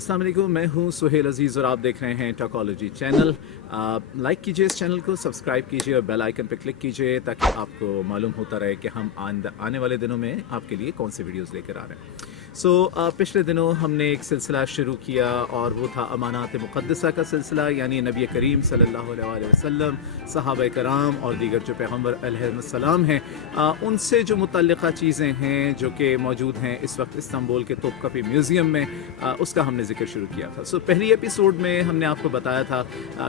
अस्सलाम वालेकुम, मैं हूं सुहेल अजीज़ और आप देख रहे हैं टॉकॉलॉजी चैनल। लाइक कीजिए इस चैनल को, सब्सक्राइब कीजिए और बेल आइकन पर क्लिक कीजिए ताकि आपको मालूम होता रहे कि हम आने वाले दिनों में आपके लिए कौन सी वीडियोस लेकर आ रहे हैं। पिछले दिनों हमने एक सिलसिला शुरू किया और वो था अमानात मुक़द्दसा का सिलसिला, यानी नबी करीम सल्लल्लाहु अलैहि वसल्लम, सहाबा कराम और दीगर जो पैगम्बर अलैहिस्सलाम हैं, उनसे जो मुतल्लिक़ा चीज़ें हैं जो कि मौजूद हैं इस वक्त इस्तांबुल के तोपकापी म्यूज़ियम में, उसका हमने ज़िक्र शुरू किया था। पहली एपिसोड में हमने आपको बताया था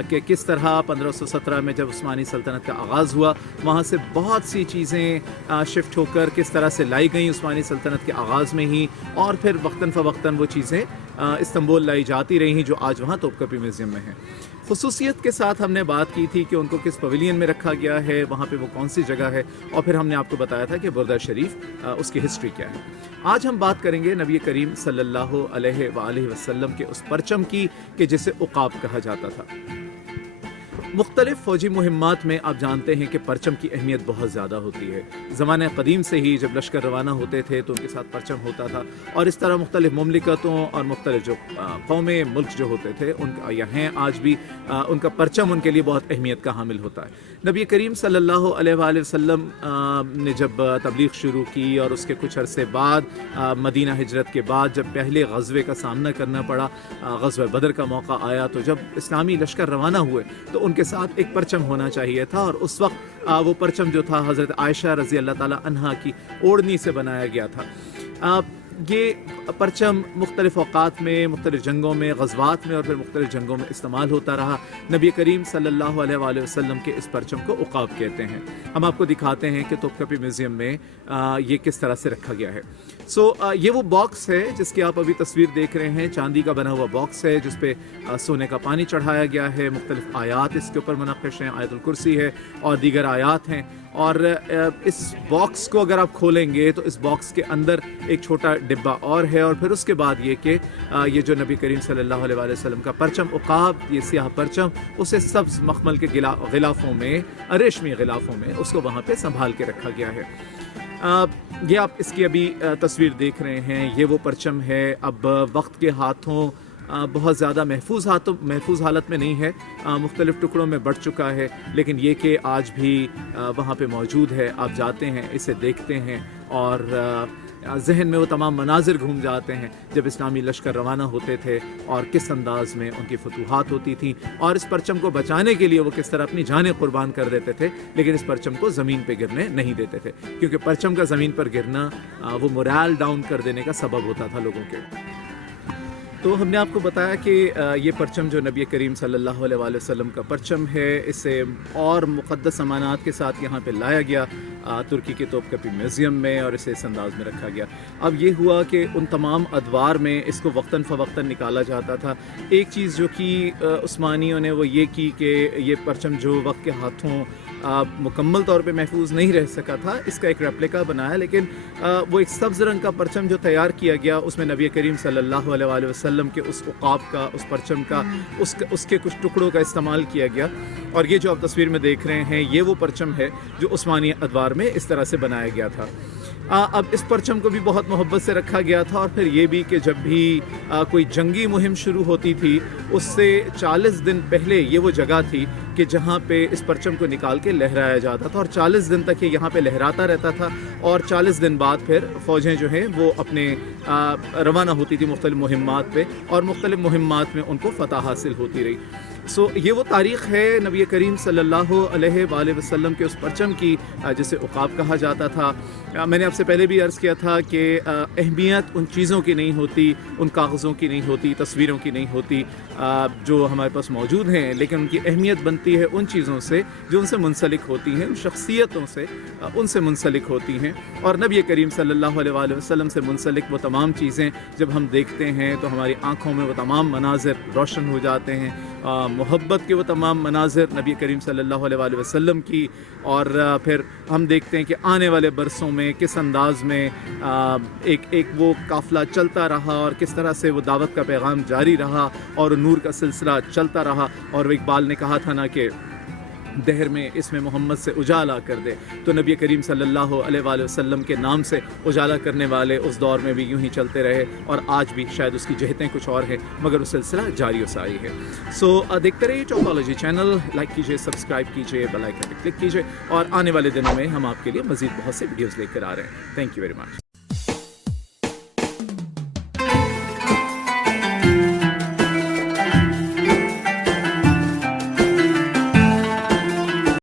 कि किस तरह 1517 में जब उस्मानी सल्तनत का आगाज़ हुआ, वहाँ से बहुत सी चीज़ें शिफ्ट होकर किस तरह से लाई गई उस्मानी सल्तनत के आगाज़ में ही, और फिर वक्तन फ़वक्तन वो चीज़ें इस्तांबुल लाई जाती रही जो आज वहाँ तोपकापी म्यूज़ियम में हैं। ख़ुसूसियत के साथ हमने बात की थी कि उनको किस पवेलियन में रखा गया है, वहाँ पे वो कौन सी जगह है, और फिर हमने आपको बताया था कि बुर्दा शरीफ उसकी हिस्ट्री क्या है। आज हम बात करेंगे नबी करीम सल्लल्लाहु अलैहि वसल्लम के उस परचम की कि जिसे उक़ाब कहा जाता था। मुख्तलिफ फ़ौजी मुहिम्मात में आप जानते हैं कि परचम की अहमियत बहुत ज़्यादा होती है। ज़माने क़दीम से ही जब लश्कर रवाना होते थे तो उनके साथ परचम होता था, और इस तरह मुख्तलिफ मुमलिकतों और मुख्तलिफ जो कौमें, मुल्क जो होते थे उनका यहाँ आज भी उनका परचम उनके लिए बहुत अहमियत का हामिल होता है। नबी करीम सल्लल्लाहु अलैहि वसल्लम ने जब तबलीग शुरू की और उसके कुछ अरसे बाद मदीना हिजरत के बाद जब पहले ग़ज़वे का सामना करना पड़ा, ग़ज़वा बदर का मौका आया, तो जब इस्लामी लश्कर रवाना हुए तो उनके साथ एक परचम होना चाहिए था, और उस वक्त वो परचम जो था हज़रत आयशा रज़ी अल्लाह ताला अन्हा की ओढ़नी से बनाया गया था। ये परचम मुख्तलिफ़ औक़ात में, मुख्तलिफ़ जंगों में, ग़ज़वात में और फिर मुख्तलिफ़ जंगों में इस्तेमाल होता रहा। नबी करीम सल्लल्लाहु अलैहि वसल्लम के इस परचम को उक़ाब कहते हैं। हम आपको दिखाते हैं कि तोपकापी म्यूज़ियम में ये किस तरह से रखा गया है। ये वो बॉक्स है जिसकी आप अभी तस्वीर देख रहे हैं, चांदी का बना हुआ बॉक्स है जिस पे सोने का पानी चढ़ाया गया है। मुख्तलिफ़ आयात इसके ऊपर मुनक़्क़श हैं, आयतुल कुर्सी है और दीगर आयात हैं। और इस बॉक्स को अगर आप खोलेंगे तो इस बॉक्स के अंदर एक छोटा डिब्बा और है, और फिर उसके बाद ये कि ये जो नबी करीम सल्लल्लाहु अलैहि वसल्लम का परचम उक़ाब, ये सियाह परचम, उसे सब्ज़ मखमल के गिलाफ़ों में, रेशमी गिलाफ़ों में उसको वहाँ पे संभाल के रखा गया है। ये आप इसकी अभी तस्वीर देख रहे हैं, ये वो परचम है। अब वक्त के हाथों बहुत ज़्यादा महफूज हालत में नहीं है, मुख्तलिफ़ टुकड़ों में बढ़ चुका है, लेकिन ये कि आज भी वहाँ पे मौजूद है। आप जाते हैं, इसे देखते हैं और जहन में वो तमाम मनाजिर घूम जाते हैं जब इस्लामी लश्कर रवाना होते थे और किस अंदाज़ में उनकी फतूहात होती थी, और इस परचम को बचाने के लिए वो किस तरह अपनी जानें कुर्बान कर देते थे, लेकिन इस परचम को ज़मीन पे गिरने नहीं देते थे, क्योंकि परचम का ज़मीन पर गिरना वो मोरल डाउन कर देने का सबब होता था लोगों के। तो हमने आपको बताया कि ये परचम जो नबी करीम सल्लल्लाहु अलैहि वसल्लम का परचम है, इसे और मुक़द्दस अमानात के साथ यहाँ पे लाया गया तुर्की के तोपकापी म्यूज़ियम में, और इसे इस अंदाज़ में रखा गया। अब ये हुआ कि उन तमाम अदवार में इसको वक्तन फ़वक्तन निकाला जाता था। एक चीज़ जो कि उस्मानियों ने वो ये की कि ये परचम जो वक्त के हाथों मुकम्मल तौर पे महफूज नहीं रह सका था, इसका एक रेप्लिका बनाया, लेकिन वो एक सब्ज़ रंग का परचम जो तैयार किया गया उसमें नबी करीम सल्लल्लाहु अलैहि वसल्लम के उस उक़ाब का, उस परचम का, उसके कुछ टुकड़ों का इस्तेमाल किया गया। और ये जो आप तस्वीर में देख रहे हैं, ये वो परचम है जो उस्मानी अदवार में इस तरह से बनाया गया था। अब इस परचम को भी बहुत मोहब्बत से रखा गया था, और फिर ये भी कि जब भी कोई जंगी मुहिम शुरू होती थी उससे 40 दिन पहले ये वो जगह थी कि जहाँ पे इस परचम को निकाल के लहराया जाता था, और 40 दिन तक ये यहाँ पे लहराता रहता था, और 40 दिन बाद फिर फ़ौजें जो हैं वो अपने रवाना होती थी मुख्तलिफ़ मुहिम्मात पे, और मुख्तलिफ़ मुहिम्मात में उनको फ़तह हासिल होती रही। ये वो तारीख़ है नबी करीम सल्लल्लाहु अलैहि वसल्लम के उस परचम की जिसे उक़ाब कहा जाता था। मैंने आपसे पहले भी अर्ज़ किया था कि अहमियत उन चीज़ों की नहीं होती, उन कागज़ों की नहीं होती, तस्वीरों की नहीं होती जो हमारे पास मौजूद हैं, लेकिन उनकी अहमियत बनती है उन चीज़ों से जो उनसे मुंसलिक होती हैं, उन शख्सियतों से उनसे मुंसलिक होती हैं। और नबी करीम सल्लल्लाहु अलैहि वसल्लम से मुंसलिक वो तमाम चीज़ें जब हम देखते हैं तो हमारी आँखों में वो तमाम मनाज़िर रोशन हो जाते हैं, मोहब्बत के वो तमाम मनाज़िर नबी करीम सल्लल्लाहु अलैहि वसल्लम की। और फिर हम देखते हैं कि आने वाले बरसों में किस अंदाज़ में एक वो काफ़िला चलता रहा, और किस तरह से वो दावत का पैगाम जारी रहा और नूर का सिलसिला चलता रहा। और इकबाल ने कहा था ना कि دہر میں اس میں محمد سے اجالا کر دے. تو نبی کریم صلی اللہ علیہ وآلہ وسلم کے نام سے اجالا کرنے والے اس دور میں بھی یوں ہی چلتے رہے اور آج بھی شاید اس کی جہتیں کچھ اور ہیں مگر وہ سلسلہ جاری و ساری ہے. سو دیکھتے رہیے ٹاکالوجی چینل, لائک کیجیے, سبسکرائب کیجیے, بیل آئکن پہ کلک کیجیے اور آنے والے دنوں میں ہم آپ کے لیے مزید بہت سے ویڈیوز لے کر آ رہے ہیں. Thank you very much.